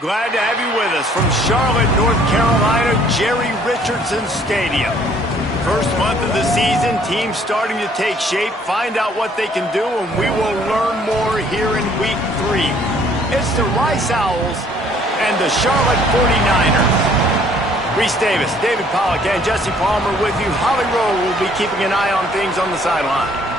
Glad to have you with us from Charlotte, North Carolina, Jerry Richardson Stadium. First month of the season, teams starting to take shape, find out what they can do, and we will learn more here in Week 3. It's the Rice Owls and the Charlotte 49ers. Reese Davis, David Pollack, and Jesse Palmer with you. Holly Rowe will be keeping an eye on things on the sideline.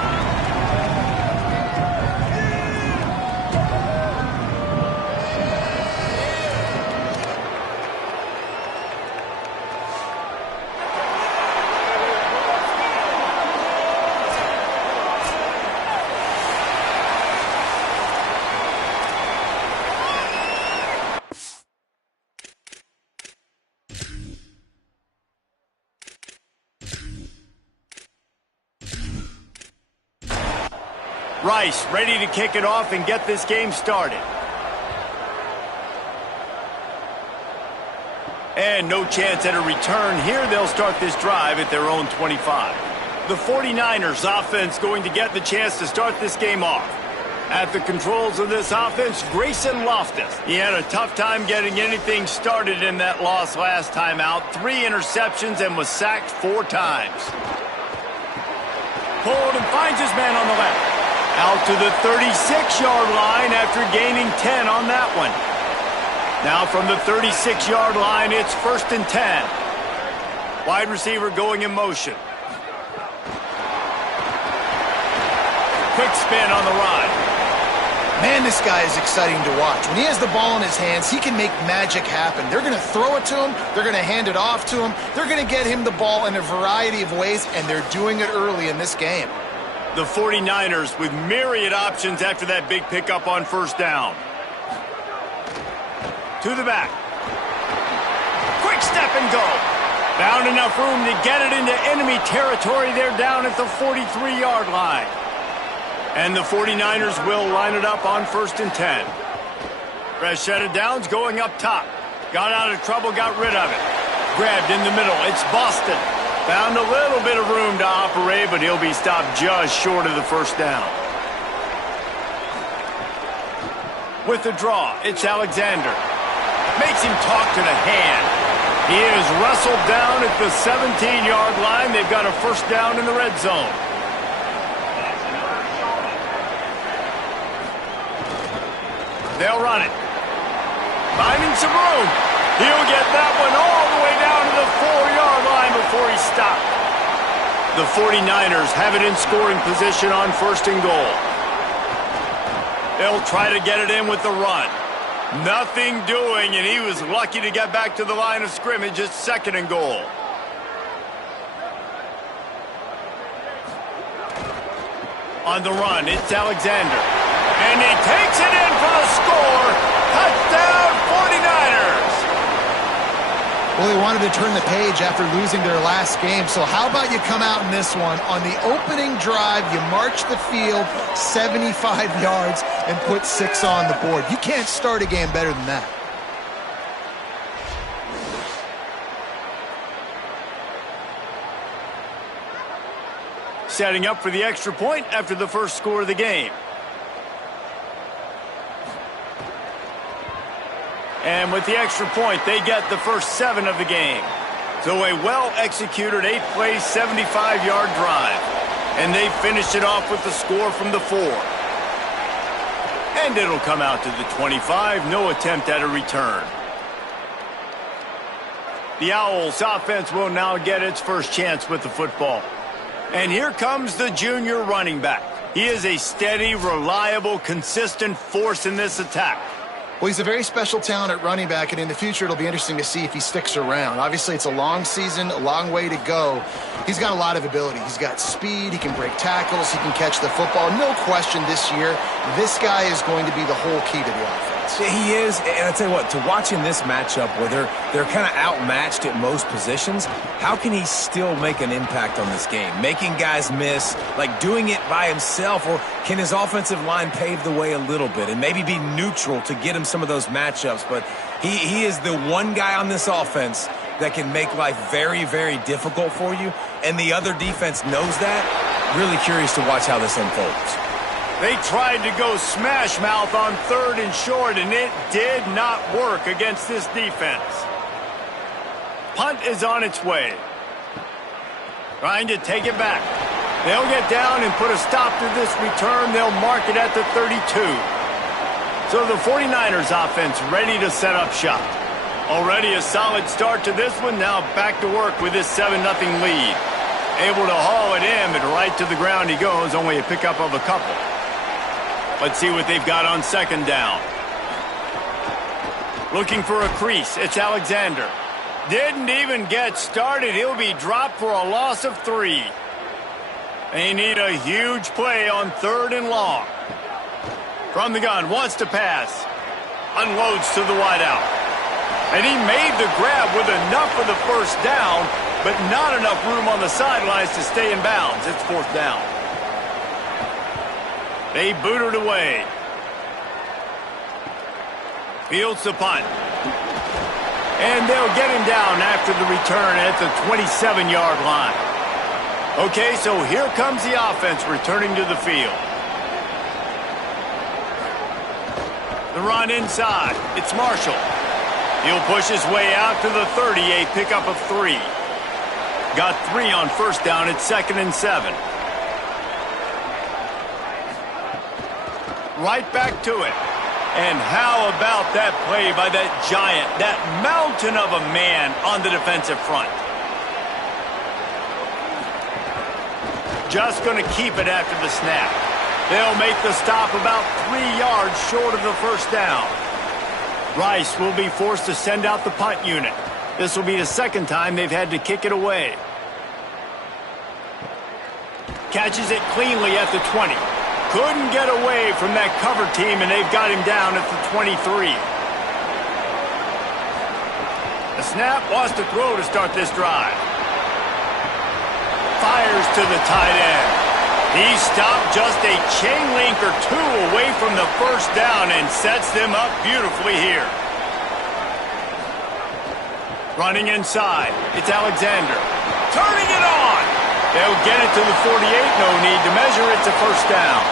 Rice ready to kick it off and get this game started. And no chance at a return here. They'll start this drive at their own 25. The 49ers offense going to get the chance to start this game off. At the controls of this offense, Grayson Loftus. He had a tough time getting anything started in that loss last time out. 3 interceptions and was sacked 4 times. Pulled and finds his man on the left. Out to the 36-yard line after gaining 10 on that one. Now from the 36-yard line, it's 1st and 10. Wide receiver going in motion. Quick spin on the run. Man, this guy is exciting to watch. When he has the ball in his hands, he can make magic happen. They're going to throw it to him. They're going to hand it off to him. They're going to get him the ball in a variety of ways, and they're doing it early in this game. The 49ers with myriad options after that big pickup on 1st down. To the back. Quick step and go. Found enough room to get it into enemy territory. They're down at the 43-yard line. And the 49ers will line it up on 1st and 10. Fresh set of downs going up top. Got out of trouble, got rid of it. Grabbed in the middle. It's Boston. Found a little bit of room to operate, but he'll be stopped just short of the 1st down. With the draw, it's Alexander. Makes him talk to the hand. He is wrestled down at the 17-yard line. They've got a 1st down in the red zone. They'll run it. Finding some room. He'll get that one all the way down to the 4-yard line before he stopped. The 49ers have it in scoring position on 1st and goal. They'll try to get it in with the run. Nothing doing, and he was lucky to get back to the line of scrimmage at 2nd and goal. On the run, it's Alexander. And he takes it in for the score. Touchdown, 49ers. Well, they wanted to turn the page after losing their last game, so how about you come out in this one? On the opening drive, you march the field 75 yards and put 6 on the board. You can't start a game better than that. Setting up for the extra point after the first score of the game. And with the extra point, they get the first 7 of the game. So a well-executed 8-play, 75-yard drive. And they finish it off with the score from the 4. And it'll come out to the 25. No attempt at a return. The Owls offense will now get its first chance with the football. And here comes the junior running back. He is a steady, reliable, consistent force in this attack. Well, he's a very special talent at running back, and in the future, it'll be interesting to see if he sticks around. Obviously, it's a long season, a long way to go. He's got a lot of ability. He's got speed. He can break tackles. He can catch the football. No question this year, this guy is going to be the whole key to the offense. He is, and I tell you what, to watch in this matchup where they're kind of outmatched at most positions, how can he still make an impact on this game? Making guys miss, like doing it by himself, or can his offensive line pave the way a little bit and maybe be neutral to get him some of those matchups? But he is the one guy on this offense that can make life very, very difficult for you, and the other defense knows that. Really curious to watch how this unfolds. They tried to go smash mouth on 3rd and short, and it did not work against this defense. Punt is on its way. Trying to take it back. They'll get down and put a stop to this return. They'll mark it at the 32. So the 49ers offense ready to set up shop. Already a solid start to this one. Now back to work with this 7-0 lead. Able to haul it in, but right to the ground he goes. Only a pickup of a couple. Let's see what they've got on 2nd down. Looking for a crease. It's Alexander. Didn't even get started. He'll be dropped for a loss of 3. They need a huge play on 3rd and long. From the gun, wants to pass. Unloads to the wideout. And he made the grab with enough for the 1st down, but not enough room on the sidelines to stay in bounds. It's 4th down. They boot it away. Fields the punt. And they'll get him down after the return at the 27-yard line. Okay, so here comes the offense returning to the field. The run inside. It's Marshall. He'll push his way out to the 30, a pickup of 3. Got 3 on 1st down at 2nd and 7. Right back to it. And how about that play by that giant, that mountain of a man on the defensive front? Just going to keep it after the snap. They'll make the stop about 3 yards short of the 1st down. Rice will be forced to send out the punt unit. This will be the 2nd time they've had to kick it away. Catches it cleanly at the 20. Couldn't get away from that cover team, and they've got him down at the 23. The snap wants to throw to start this drive. Fires to the tight end. He stopped just a chain link or 2 away from the 1st down and sets them up beautifully here. Running inside. It's Alexander. Turning it on. They'll get it to the 48. No need to measure. It's a 1st down.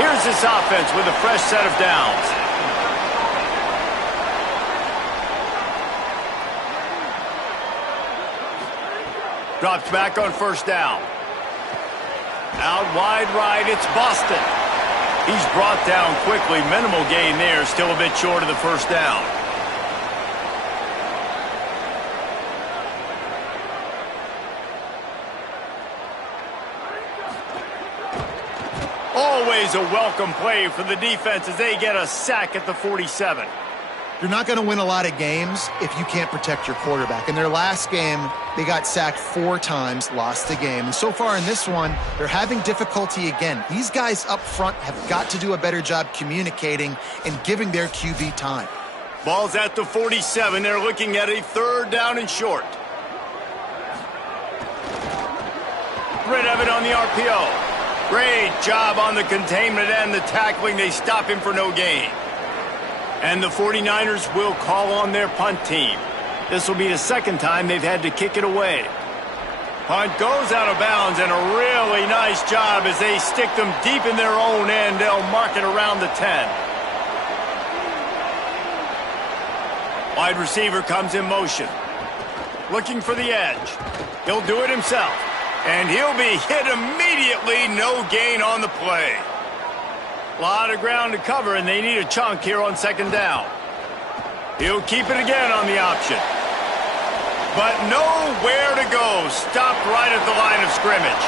Here's this offense with a fresh set of downs. Drops back on 1st down. Out wide right, it's Boston. He's brought down quickly. Minimal gain there, still a bit short of the 1st down. Always a welcome play for the defense as they get a sack at the 47. You're not going to win a lot of games if you can't protect your quarterback. In their last game, they got sacked 4 times, lost the game. And so far in this one, they're having difficulty again. These guys up front have got to do a better job communicating and giving their QB time. Ball's at the 47. They're looking at a 3rd down and short. Rid of it on the RPO. Great job on the containment and the tackling. They stop him for no gain. And the 49ers will call on their punt team. This will be the 2nd time they've had to kick it away. Punt goes out of bounds, and a really nice job as they stick them deep in their own end. They'll mark it around the 10. Wide receiver comes in motion. Looking for the edge. He'll do it himself. And he'll be hit immediately. No gain on the play. A lot of ground to cover, and they need a chunk here on 2nd down. He'll keep it again on the option. But nowhere to go. Stopped right at the line of scrimmage.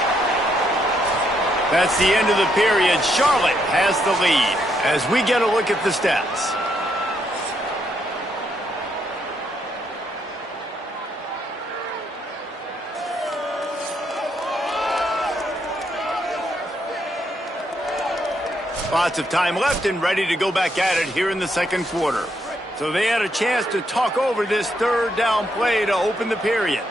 That's the end of the period. Charlotte has the lead as we get a look at the stats. Lots of time left and ready to go back at it here in the 2nd quarter. So they had a chance to talk over this 3rd down play to open the period.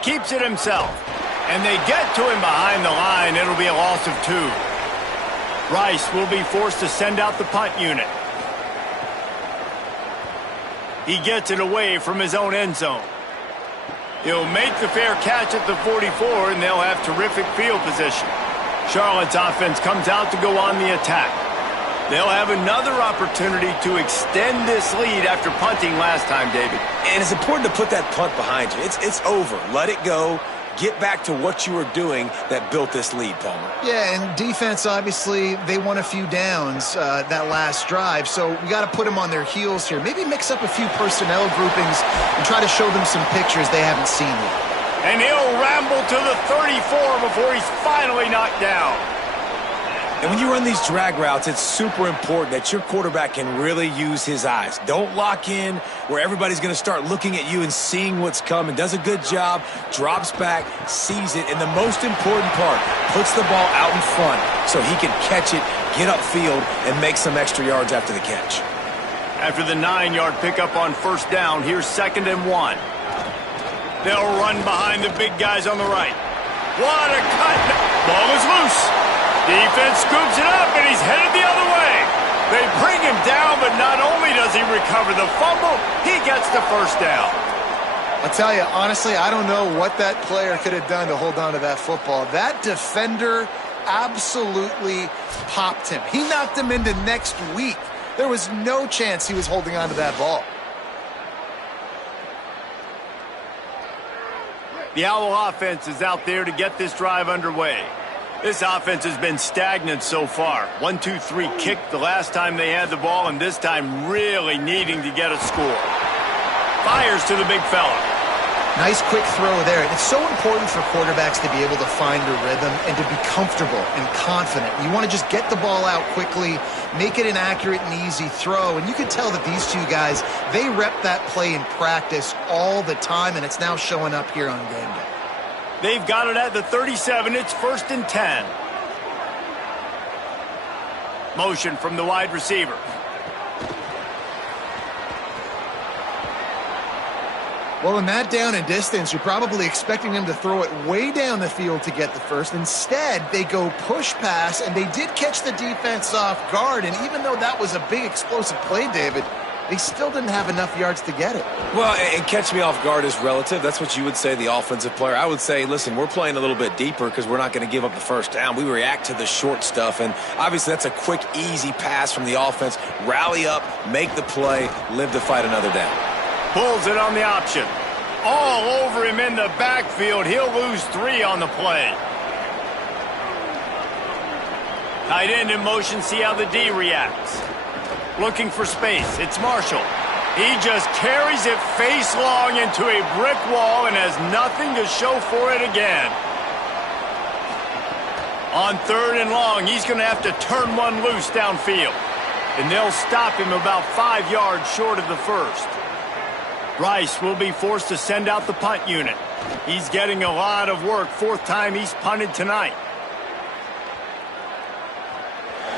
Keeps it himself. And they get to him behind the line. It'll be a loss of 2. Rice will be forced to send out the punt unit. He gets it away from his own end zone. He'll make the fair catch at the 44, and they'll have terrific field position. Charlotte's offense comes out to go on the attack. They'll have another opportunity to extend this lead after punting last time, David. And it's important to put that punt behind you. It's over. Let it go. Get back to what you were doing that built this lead, Palmer. Yeah, and defense, obviously, they won a few downs that last drive, so we got to put them on their heels here. Maybe mix up a few personnel groupings and try to show them some pictures they haven't seen yet. And he'll ramble to the 34 before he's finally knocked down. And when you run these drag routes, it's super important that your quarterback can really use his eyes. Don't lock in where everybody's going to start looking at you and seeing what's coming. Does a good job, drops back, sees it, and the most important part, puts the ball out in front so he can catch it, get upfield, and make some extra yards after the catch. After the 9-yard pickup on first down, here's 2nd and 1. They'll run behind the big guys on the right. What a cut! Ball is loose. Defense scoops it up, and he's headed the other way. They bring him down, but not only does he recover the fumble, he gets the first down. I'll tell you, honestly, I don't know what that player could have done to hold on to that football. That defender absolutely popped him. He knocked him into next week. There was no chance he was holding on to that ball. The Owl offense is out there to get this drive underway. This offense has been stagnant so far. 1-2-3 kick the last time they had the ball, and this time really needing to get a score. Fires to the big fella. Nice quick throw there. It's so important for quarterbacks to be able to find a rhythm and to be comfortable and confident. You want to just get the ball out quickly, make it an accurate and easy throw. And you can tell that these two guys, they rep that play in practice all the time, and it's now showing up here on game day. They've got it at the 37. It's 1st and 10. Motion from the wide receiver. Well, in that down and distance, you're probably expecting them to throw it way down the field to get the first. Instead, they go push pass, and they did catch the defense off guard. And even though that was a big explosive play, David, they still didn't have enough yards to get it. Well, and catch me off guard is relative. That's what you would say, the offensive player. I would say, listen, we're playing a little bit deeper because we're not going to give up the first down. We react to the short stuff, and obviously that's a quick, easy pass from the offense. Rally up, make the play, live to fight another down. Pulls it on the option. All over him in the backfield. He'll lose 3 on the play. Tight end in motion, see how the D reacts. Looking for space. It's Marshall. He just carries it face long into a brick wall and has nothing to show for it again. On 3rd and long, he's going to have to turn one loose downfield. And they'll stop him about 5 yards short of the first. Rice will be forced to send out the punt unit. He's getting a lot of work. 4th time he's punted tonight.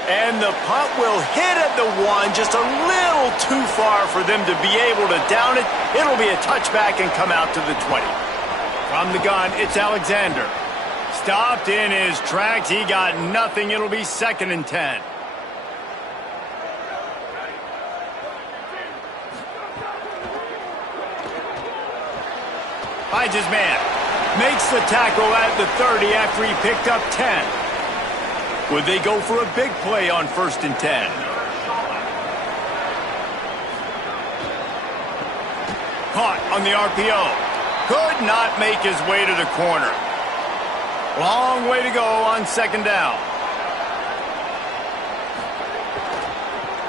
And the punt will hit at the 1, just a little too far for them to be able to down it. It'll be a touchback and come out to the 20. From the gun, it's Alexander. Stopped in his tracks. He got nothing. It'll be 2nd and 10. Finds his man. Makes the tackle at the 30 after he picked up 10. Would they go for a big play on 1st and 10? Caught on the RPO. Could not make his way to the corner. Long way to go on 2nd down.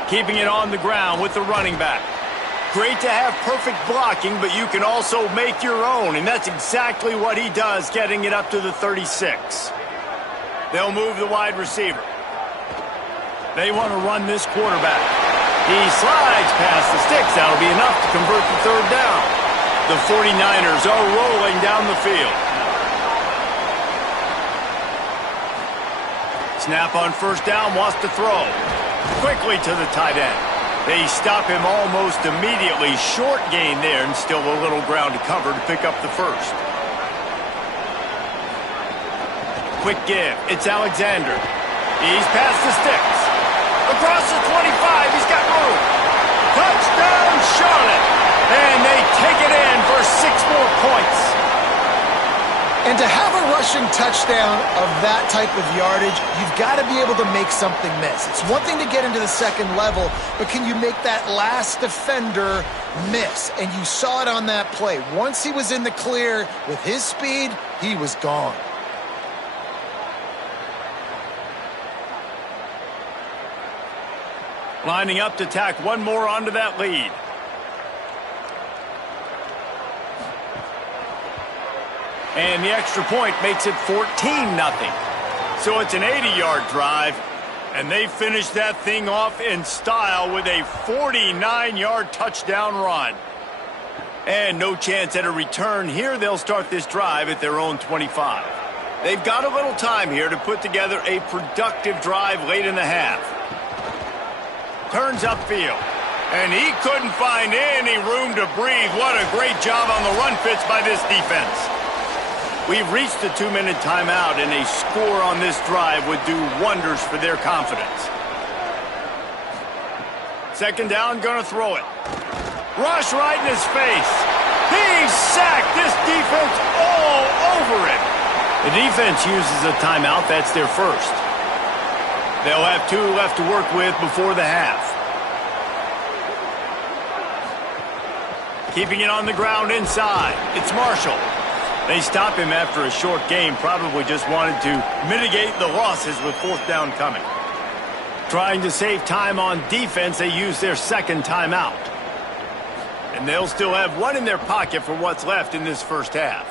Keeping it on the ground with the running back. Great to have perfect blocking, but you can also make your own, and that's exactly what he does, getting it up to the 36. They'll move the wide receiver. They want to run this quarterback. He slides past the sticks. That'll be enough to convert the 3rd down. The 49ers are rolling down the field. Snap on 1st down, wants to throw. Quickly to the tight end. They stop him almost immediately. Short gain there, and still a little ground to cover to pick up the 1st. Quick give. It's Alexander. He's past the sticks. Across the 25. He's got room. Touchdown, Charlotte. And they take it in for 6 more points. And to have a rushing touchdown of that type of yardage, you've got to be able to make something miss. It's one thing to get into the second level, but can you make that last defender miss? And you saw it on that play. Once he was in the clear with his speed, he was gone. Lining up to tack one more onto that lead. And the extra point makes it 14-0. So it's an 80-yard drive, and they finish that thing off in style with a 49-yard touchdown run. And no chance at a return here. They'll start this drive at their own 25. They've got a little time here to put together a productive drive late in the half. Turns upfield, and he couldn't find any room to breathe. What a great job on the run fits by this defense. We've reached the 2-minute timeout, and a score on this drive would do wonders for their confidence. Second down, gonna throw it. Rush right in his face. He's sacked. This defense all over him. The defense uses a timeout. That's their first. They'll have 2 left to work with before the half. Keeping it on the ground inside. It's Marshall. They stop him after a short game. Probably just wanted to mitigate the losses with fourth down coming. Trying to save time on defense, they use their second timeout. And they'll still have one in their pocket for what's left in this first half.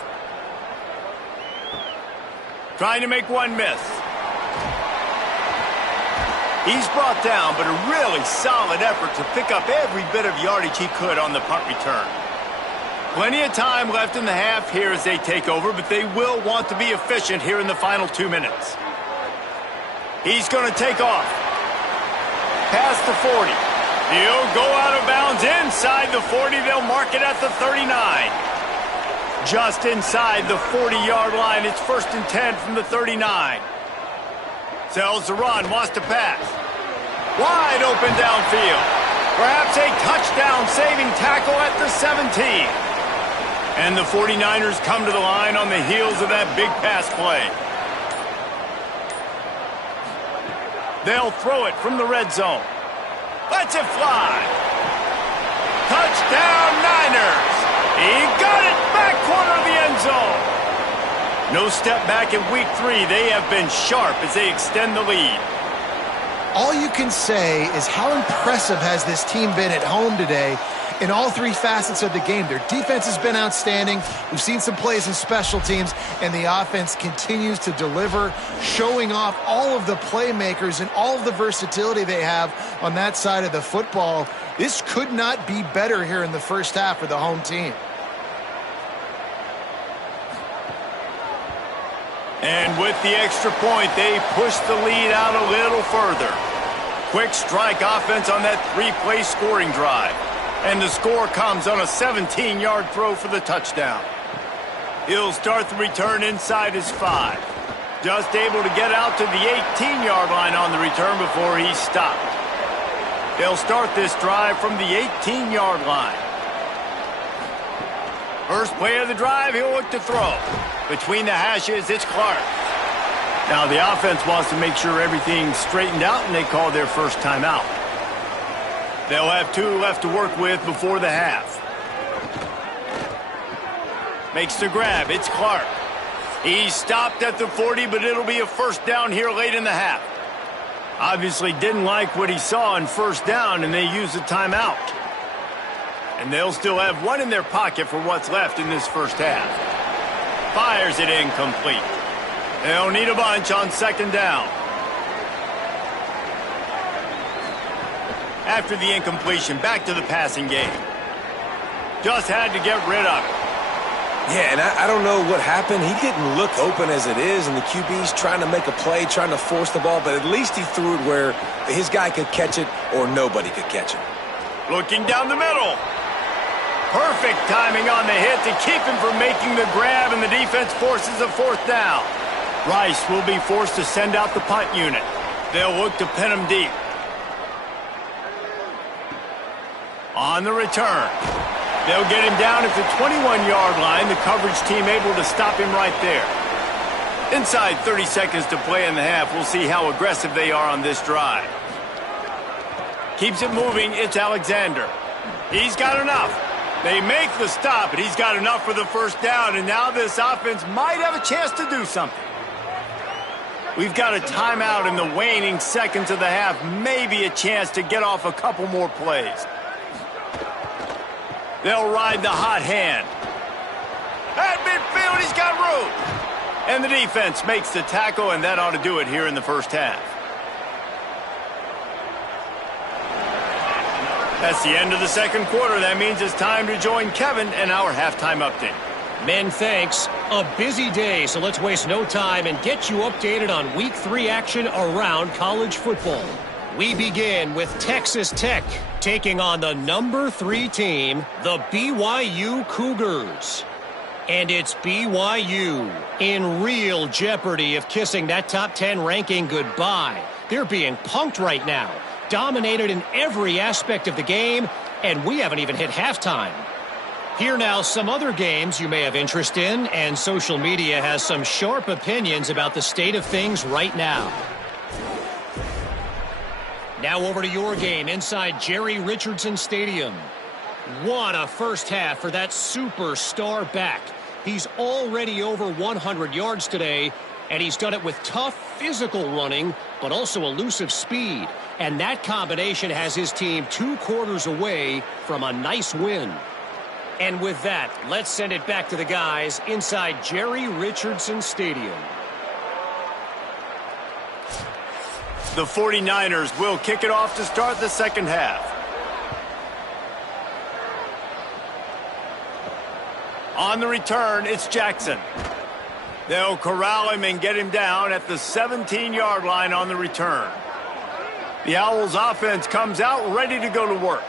Trying to make one miss. He's brought down, but a really solid effort to pick up every bit of yardage he could on the punt return. Plenty of time left in the half here as they take over, but they will want to be efficient here in the final 2 minutes. He's going to take off. Past the 40. He'll go out of bounds inside the 40. They'll mark it at the 39. Just inside the 40-yard line. It's 1st and 10 from the 39. Sells the run, wants to pass. Wide open downfield. Perhaps a touchdown-saving tackle at the 17. And the 49ers come to the line on the heels of that big pass play. They'll throw it from the red zone. Lets it fly. Touchdown, Niners. He got it back corner of the end zone. No step back in week 3. They have been sharp as they extend the lead. All you can say is how impressive has this team been at home today in all 3 facets of the game. Their defense has been outstanding. We've seen some plays in special teams, and the offense continues to deliver, showing off all of the playmakers and all of the versatility they have on that side of the football. This could not be better here in the first half for the home team. And with the extra point, they push the lead out a little further. Quick strike offense on that 3-play scoring drive. And the score comes on a 17-yard throw for the touchdown. He'll start the return inside his 5. Just able to get out to the 18-yard line on the return before he's stopped. They'll start this drive from the 18-yard line. First play of the drive, he'll look to throw. Between the hashes, it's Clark. Now the offense wants to make sure everything's straightened out, and they call their first timeout. They'll have 2 left to work with before the half. Makes the grab, it's Clark. He's stopped at the 40, but it'll be a first down here late in the half. Obviously didn't like what he saw in first down, and they use a timeout. And they'll still have one in their pocket for what's left in this first half. Fires it incomplete. They'll need a bunch on second down. After the incompletion, back to the passing game. Just had to get rid of it. Yeah, and I don't know what happened. He didn't look open as it is, and the QB's trying to make a play, trying to force the ball, but at least he threw it where his guy could catch it or nobody could catch it. Looking down the middle. Perfect timing on the hit to keep him from making the grab, and the defense forces a fourth down. Rice will be forced to send out the punt unit. They'll look to pin him deep. On the return. They'll get him down at the 21-yard line. The coverage team able to stop him right there. Inside 30 seconds to play in the half. We'll see how aggressive they are on this drive. Keeps it moving. It's Alexander. He's got enough. They make the stop, but he's got enough for the first down, and now this offense might have a chance to do something. We've got a timeout in the waning seconds of the half, maybe a chance to get off a couple more plays. They'll ride the hot hand. At midfield, he's got room. And the defense makes the tackle, and that ought to do it here in the first half. That's the end of the second quarter. That means it's time to join Kevin and our halftime update. Men, thanks. A busy day, so let's waste no time and get you updated on Week 3 action around college football. We begin with Texas Tech taking on the number 3 team, the BYU Cougars. And it's BYU in real jeopardy of kissing that top 10 ranking goodbye. They're being punked right now. Dominated in every aspect of the game, and we haven't even hit halftime. Here now, some other games you may have interest in, and social media has some sharp opinions about the state of things right now. Now over to your game inside Jerry Richardson Stadium. What a first half for that superstar back. He's already over 100 yards today, and he's done it with tough physical running, but also elusive speed. And that combination has his team 2 quarters away from a nice win. And with that, let's send it back to the guys inside Jerry Richardson Stadium. The 49ers will kick it off to start the second half. On the return, it's Jackson. They'll corral him and get him down at the 17-yard line on the return. The Owls offense comes out ready to go to work.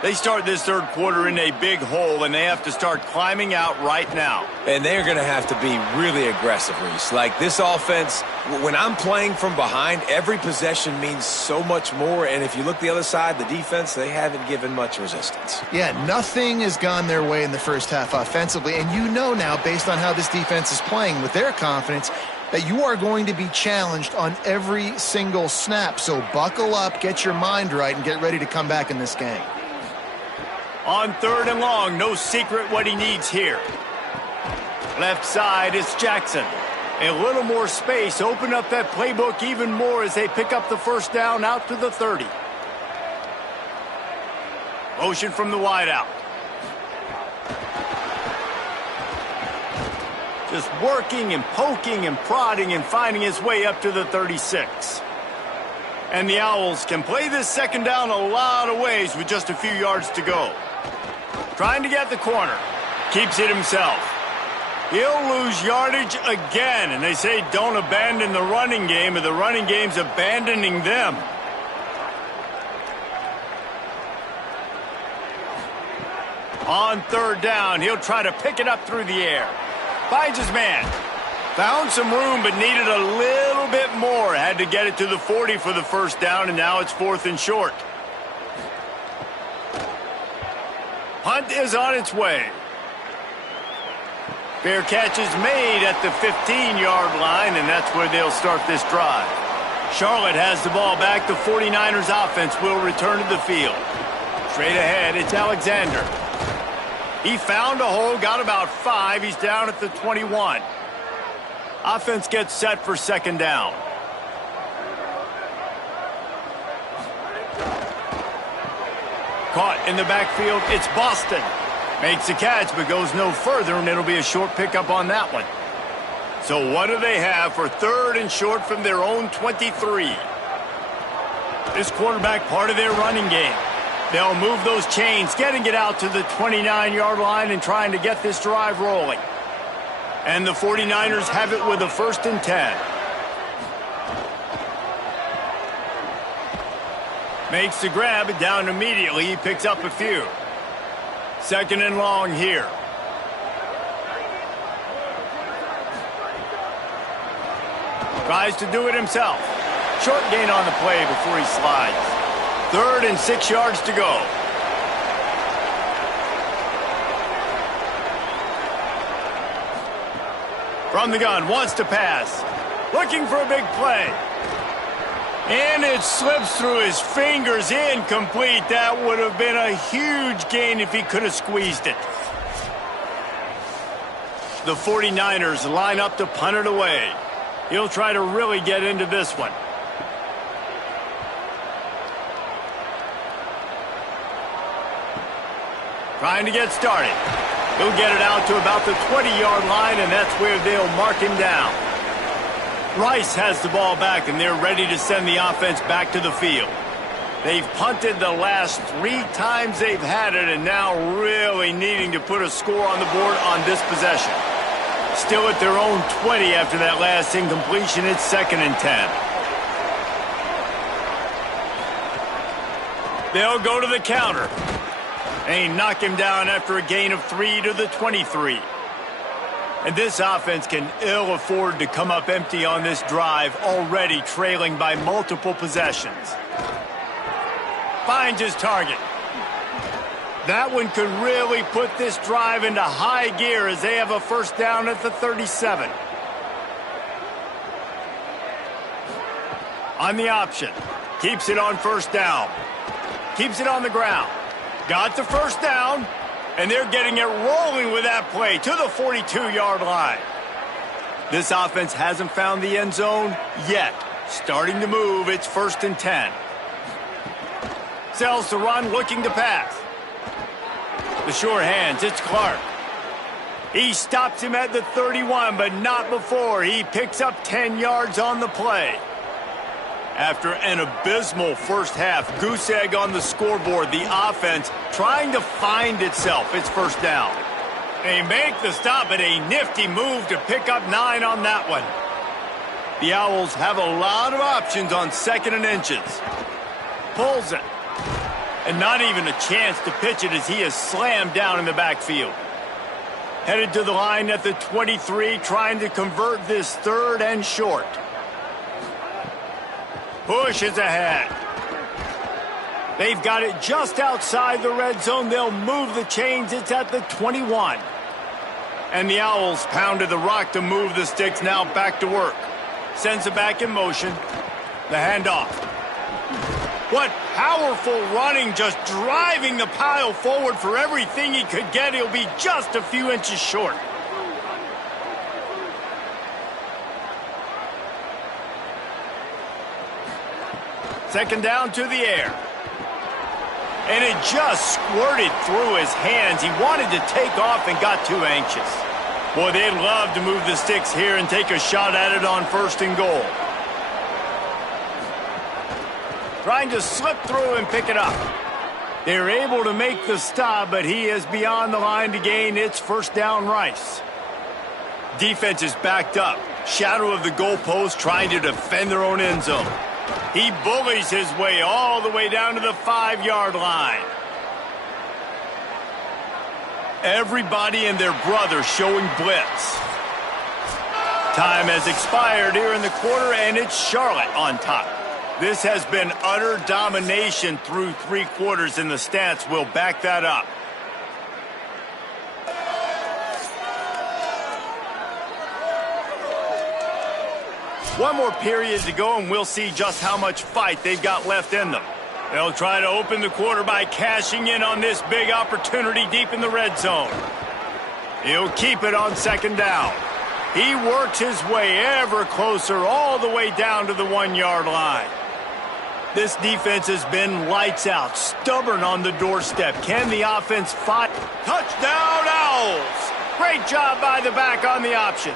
They start this third quarter in a big hole, and they have to start climbing out right now. And they're going to have to be really aggressive, Reese. Like this offense, when I'm playing from behind, every possession means so much more. And if you look the other side, the defense, they haven't given much resistance. Yeah, nothing has gone their way in the first half offensively. And you know now, based on how this defense is playing with their confidence, that you are going to be challenged on every single snap. So buckle up, get your mind right, and get ready to come back in this game. On third and long, no secret what he needs here. Left side is Jackson. A little more space. Open up that playbook even more as they pick up the first down out to the 30. Motion from the wideout. Just working and poking and prodding and finding his way up to the 36. And the Owls can play this second down a lot of ways with just a few yards to go. Trying to get the corner. Keeps it himself. He'll lose yardage again. And they say don't abandon the running game, and the running game's abandoning them. On third down, he'll try to pick it up through the air. Finds his man. Found some room, but needed a little bit more. Had to get it to the 40 for the first down, and now it's 4th and short. Punt is on its way. Fair catch is made at the 15-yard line, and that's where they'll start this drive. Charlotte has the ball back. The 49ers offense will return to the field. Straight ahead, it's Alexander. He found a hole, got about 5. He's down at the 21. Offense gets set for second down. Caught in the backfield, it's Boston. Makes the catch, but goes no further, and it'll be a short pickup on that one. So what do they have for third and short from their own 23? This quarterback part of their running game. They'll move those chains, getting it out to the 29-yard line and trying to get this drive rolling. And the 49ers have it with a 1st and 10. Makes the grab, down immediately. He picks up a few. 2nd and long here. Tries to do it himself. Short gain on the play before he slides. 3rd and 6 yards to go. From the gun, wants to pass. Looking for a big play. And it slips through his fingers, incomplete. That would have been a huge gain if he could have squeezed it. The 49ers line up to punt it away. He'll try to really get into this one. Trying to get started. He'll get it out to about the 20-yard line, and that's where they'll mark him down. Rice has the ball back, and they're ready to send the offense back to the field. They've punted the last 3 times they've had it, and now really needing to put a score on the board on this possession. Still at their own 20 after that last incompletion. It's 2nd and 10. They'll go to the counter. They knock him down after a gain of 3 to the 23. And this offense can ill afford to come up empty on this drive, already trailing by multiple possessions. Finds his target. That one could really put this drive into high gear as they have a first down at the 37. On the option. Keeps it on first down. Keeps it on the ground. Got the first down, and they're getting it rolling with that play to the 42-yard line. This offense hasn't found the end zone yet. Starting to move, it's 1st and 10. Sells the run, looking to pass. The sure hands, it's Clark. He stops him at the 31, but not before. He picks up 10 yards on the play. After an abysmal first half, goose egg on the scoreboard, the offense trying to find itself. It's first down. They make the stop, but a nifty move to pick up 9 on that one. The Owls have a lot of options on 2nd and inches. Pulls it. And not even a chance to pitch it as he is slammed down in the backfield. Headed to the line at the 23, trying to convert this 3rd and short. Pushes ahead. They've got it just outside the red zone. They'll move the chains. It's at the 21. And the Owls pounded the rock to move the sticks. Now back to work. Sends it back in motion. The handoff. What powerful running, just driving the pile forward for everything he could get. He'll be just a few inches short. Second down to the air. And it just squirted through his hands. He wanted to take off and got too anxious. Boy, they'd love to move the sticks here and take a shot at it on 1st and goal. Trying to slip through and pick it up. They're able to make the stop, but he is beyond the line to gain. It's first down, Rice. Defense is backed up. Shadow of the goalpost, trying to defend their own end zone. He bullies his way all the way down to the 5-yard line. Everybody and their brother showing blitz. Time has expired here in the quarter, and it's Charlotte on top. This has been utter domination through 3 quarters, and the stats will back that up. One more period to go, and we'll see just how much fight they've got left in them. They'll try to open the quarter by cashing in on this big opportunity deep in the red zone. He'll keep it on 2nd down. He works his way ever closer all the way down to the 1-yard line. This defense has been lights out, stubborn on the doorstep. Can the offense fight? Touchdown, Owls! Great job by the back on the option.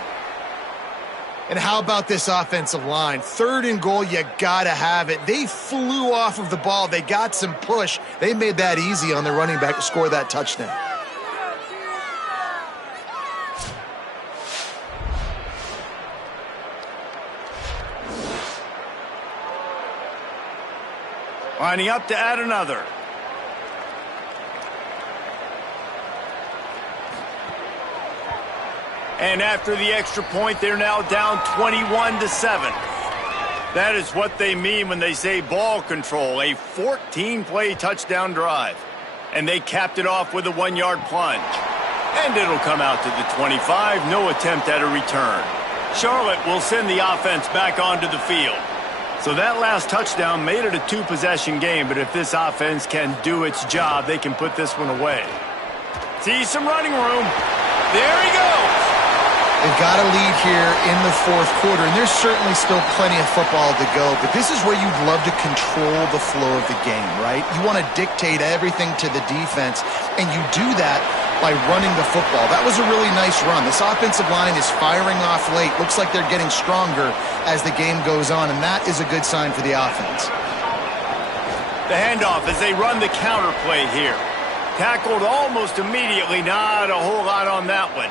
And how about this offensive line? 3rd and goal, you gotta have it. They flew off of the ball. They got some push. They made that easy on the running back to score that touchdown. Lining up to add another. And after the extra point, they're now down 21-7. That is what they mean when they say ball control, a 14-play touchdown drive. And they capped it off with a 1-yard plunge. And it'll come out to the 25. No attempt at a return. Charlotte will send the offense back onto the field. So that last touchdown made it a two-possession game, but if this offense can do its job, they can put this one away. See some running room. There he goes. They've got a lead here in the fourth quarter, and there's certainly still plenty of football to go, but this is where you'd love to control the flow of the game, right? You want to dictate everything to the defense, and you do that by running the football. That was a really nice run. This offensive line is firing off late. Looks like they're getting stronger as the game goes on, and that is a good sign for the offense. The handoff as they run the counter play here. Tackled almost immediately. Not a whole lot on that one.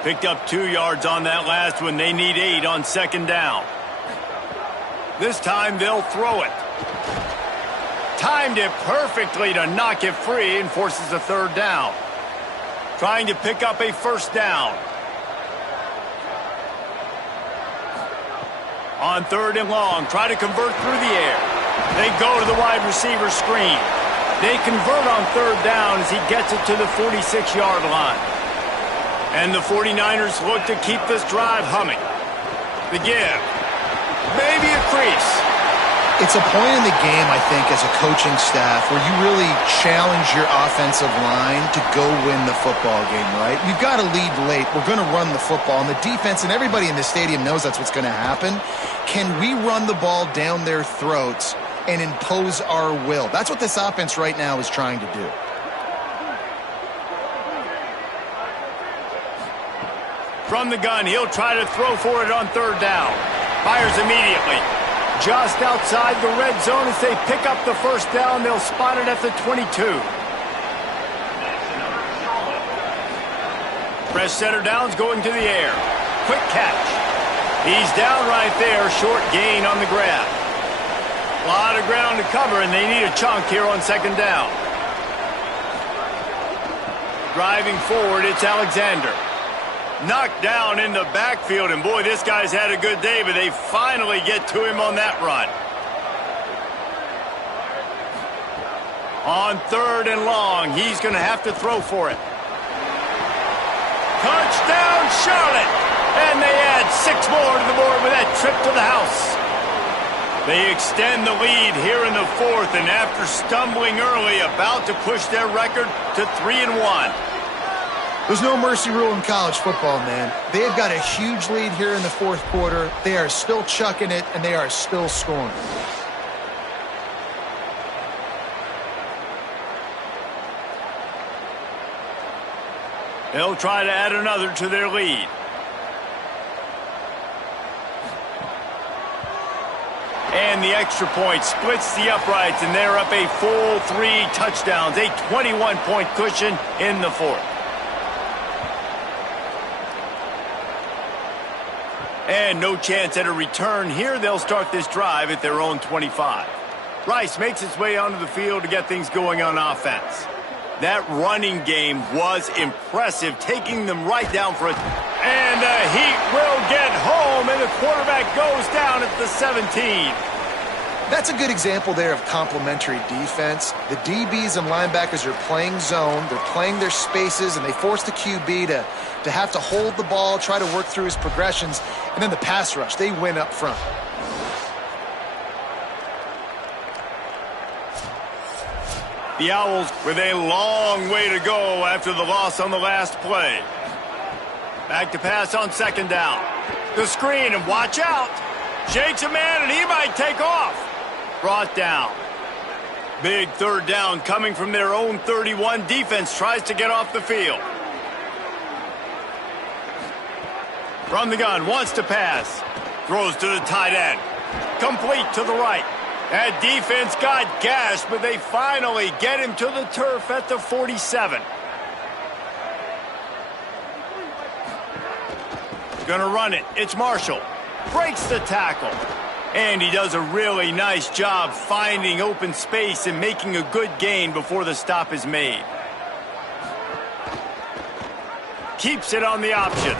Picked up 2 yards on that last one. They need 8 on second down. This time they'll throw it. Timed it perfectly to knock it free and forces a third down. Trying to pick up a first down. On third and long, try to convert through the air. They go to the wide receiver screen. They convert on third down as he gets it to the 46-yard line. And the 49ers look to keep this drive humming. The give. Maybe a crease. It's a point in the game, I think, as a coaching staff where you really challenge your offensive line to go win the football game, right? We've got to lead late. We're going to run the football. And the defense and everybody in the stadium knows that's what's going to happen. Can we run the ball down their throats and impose our will? That's what this offense right now is trying to do. From the gun, he'll try to throw for it on third down. Fires immediately. Just outside the red zone as they pick up the first down. They'll spot it at the 22. Fresh center downs going to the air. Quick catch. He's down right there. Short gain on the grab. A lot of ground to cover, and they need a chunk here on second down. Driving forward, it's Alexander. Knocked down in the backfield, and boy, this guy's had a good day, but they finally get to him on that run. On third and long, he's going to have to throw for it. Touchdown, Charlotte! And they add 6 more to the board with that trip to the house. They extend the lead here in the fourth, and after stumbling early, about to push their record to 3-1. There's no mercy rule in college football, man. They've got a huge lead here in the fourth quarter. They are still chucking it, and they are still scoring. They'll try to add another to their lead. And the extra point splits the uprights, and they're up a full 3 touchdowns, a 21-point cushion in the fourth. And no chance at a return here. They'll start this drive at their own 25. Rice makes his way onto the field to get things going on offense. That running game was impressive, taking them right down for it. And the Heat will get home, and the quarterback goes down at the 17. That's a good example there of complementary defense. The DBs and linebackers are playing zone. They're playing their spaces, and they force the QB to have to hold the ball, try to work through his progressions. And then the pass rush, they win up front. The Owls with a long way to go after the loss on the last play. Back to pass on second down. The screen, and watch out. Shakes a man, and he might take off. Brought down. Big third down coming from their own 31. Defense tries to get off the field. From the gun, wants to pass. Throws to the tight end. Complete to the right. That defense got gashed, but they finally get him to the turf at the 47. Gonna run it. It's Marshall. Breaks the tackle. And he does a really nice job finding open space and making a good gain before the stop is made. Keeps it on the option.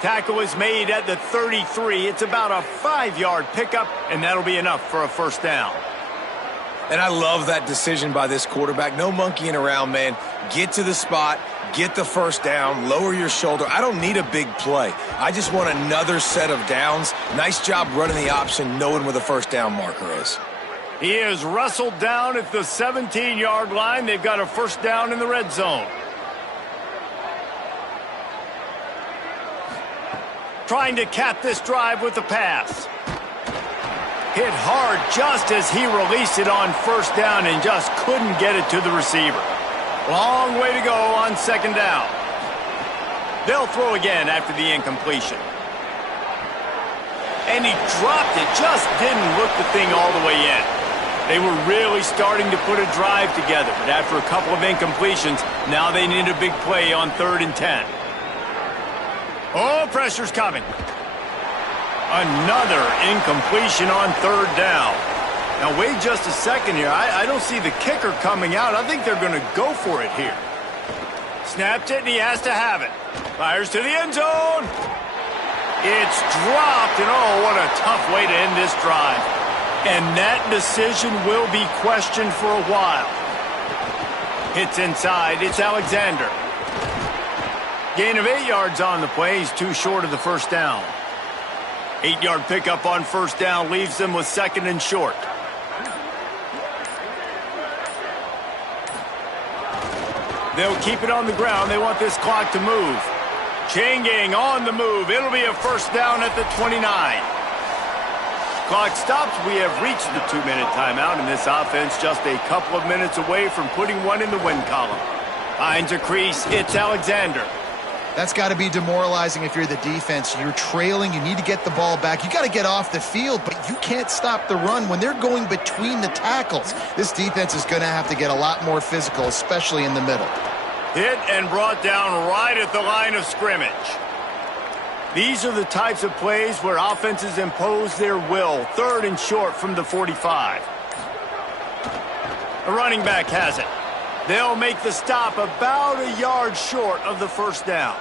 Tackle is made at the 33. It's about a 5-yard pickup, and that'll be enough for a first down. And I love that decision by this quarterback. No monkeying around, man. Get to the spot, get the first down, lower your shoulder. I don't need a big play. I just want another set of downs. Nice job running the option, knowing where the first down marker is. He is wrestled down at the 17-yard line. They've got a first down in the red zone. Trying to cap this drive with the pass. Hit hard just as he released it on first down and just couldn't get it to the receiver. Long way to go on second down. They'll throw again after the incompletion. And he dropped it, just didn't look the thing all the way in. They were really starting to put a drive together, but after a couple of incompletions, now they need a big play on 3rd and 10. Oh, pressure's coming. Another incompletion on 3rd down. Now, wait just a second here. I don't see the kicker coming out. I think they're going to go for it here. Snapped it, and he has to have it. Fires to the end zone. It's dropped, and oh, what a tough way to end this drive. And that decision will be questioned for a while. Hits inside. It's Alexander. Gain of 8 yards on the play. He's too short of the first down. 8-yard pickup on first down leaves them with 2nd and short. They'll keep it on the ground. They want this clock to move. Chain gang on the move. It'll be a first down at the 29. Clock stops. We have reached the 2-minute timeout, and this offense just a couple of minutes away from putting one in the win column. Finds a crease. It's Alexander. That's got to be demoralizing if you're the defense. You're trailing. You need to get the ball back. You got to get off the field, but you can't stop the run when they're going between the tackles. This defense is going to have to get a lot more physical, especially in the middle. Hit and brought down right at the line of scrimmage. These are the types of plays where offenses impose their will. 3rd and short from the 45. The running back has it. They'll make the stop about a yard short of the first down.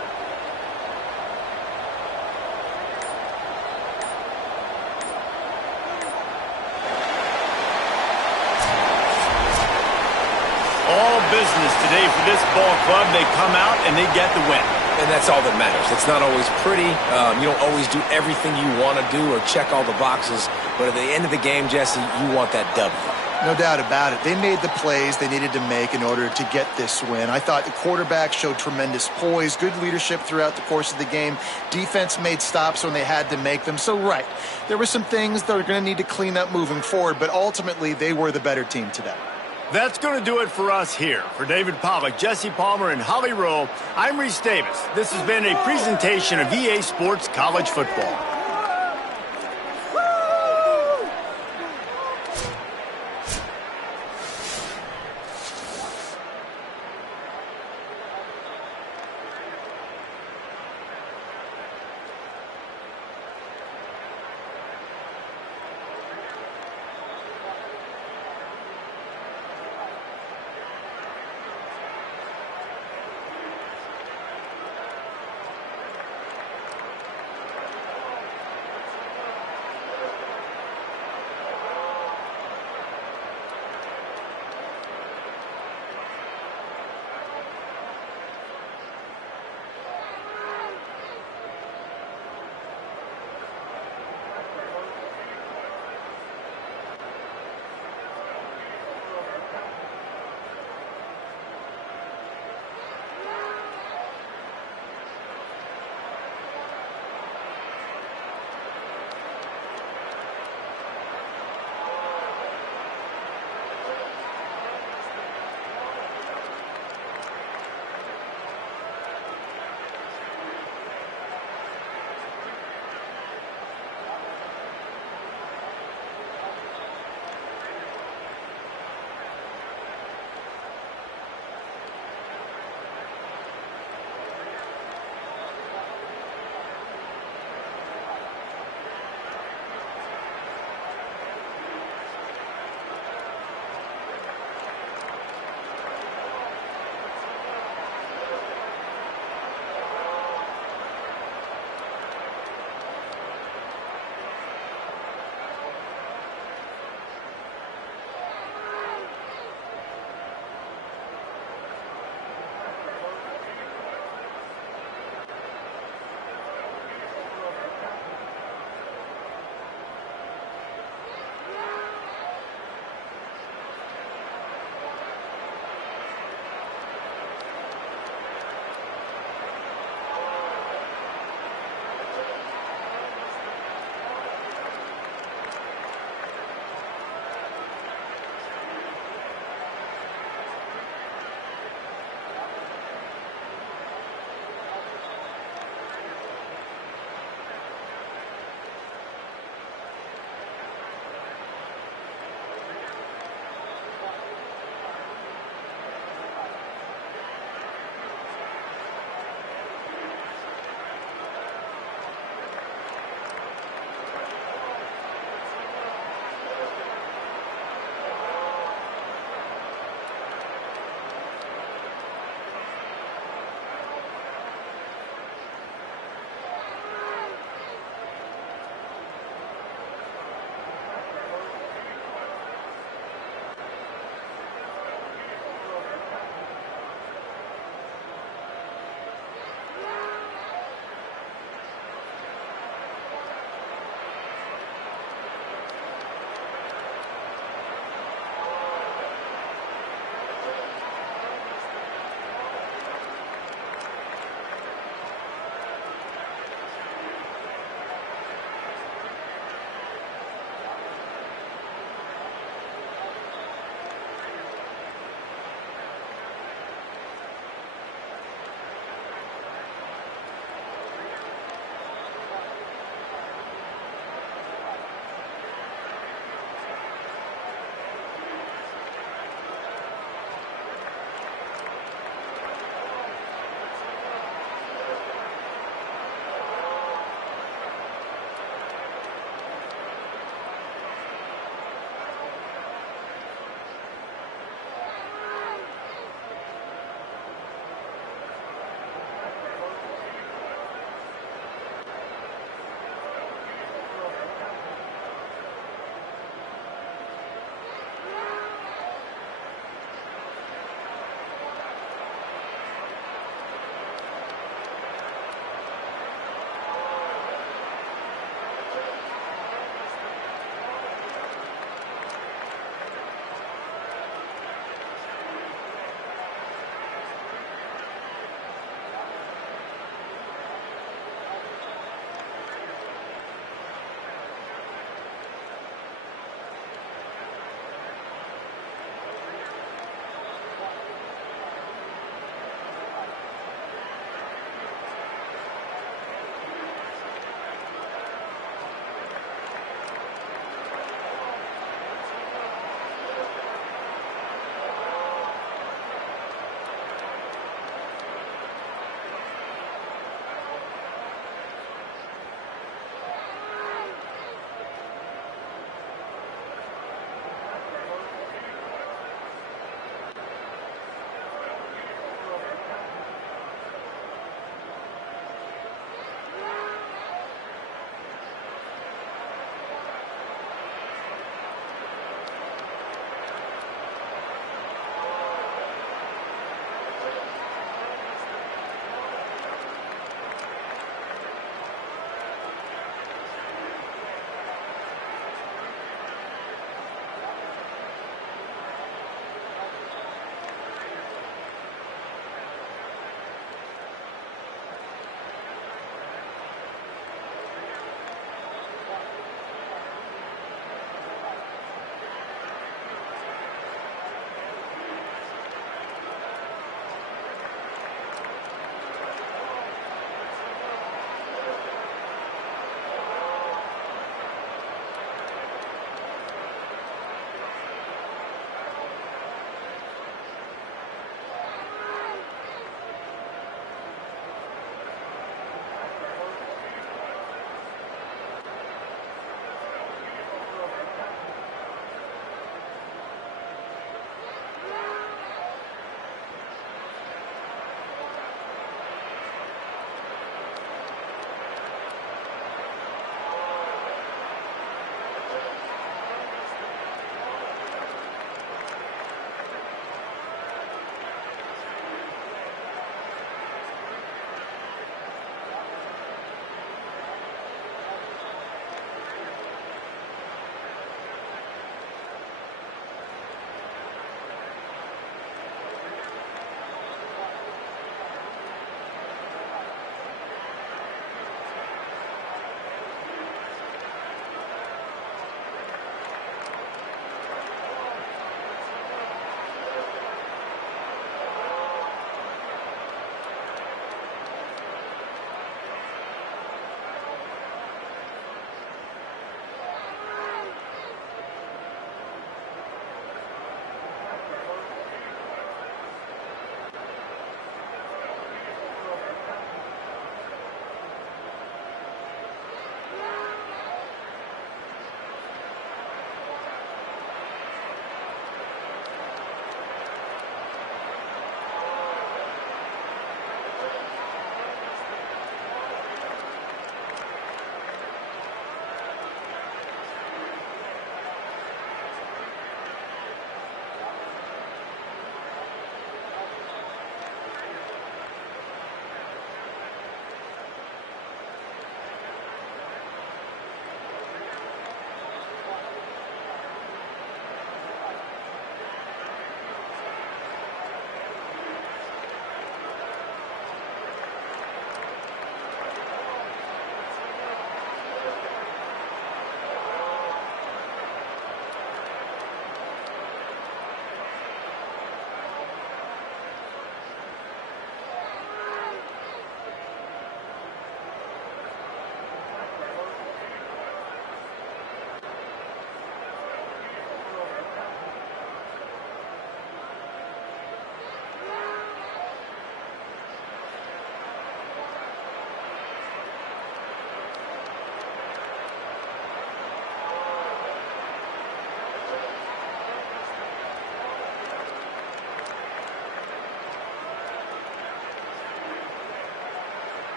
All business today for this ball club. They come out and they get the win. And that's all that matters. It's not always pretty. You don't always do everything you want to do or check all the boxes. But at the end of the game, Jesse, you want that W. No doubt about it. They made the plays they needed to make in order to get this win. I thought the quarterback showed tremendous poise, good leadership throughout the course of the game. Defense made stops when they had to make them. So, right, there were some things that are going to need to clean up moving forward, but ultimately they were the better team today. That's going to do it for us here. For David Pollack, Jesse Palmer, and Holly Rowe, I'm Reese Davis. This has been a presentation of EA Sports College Football.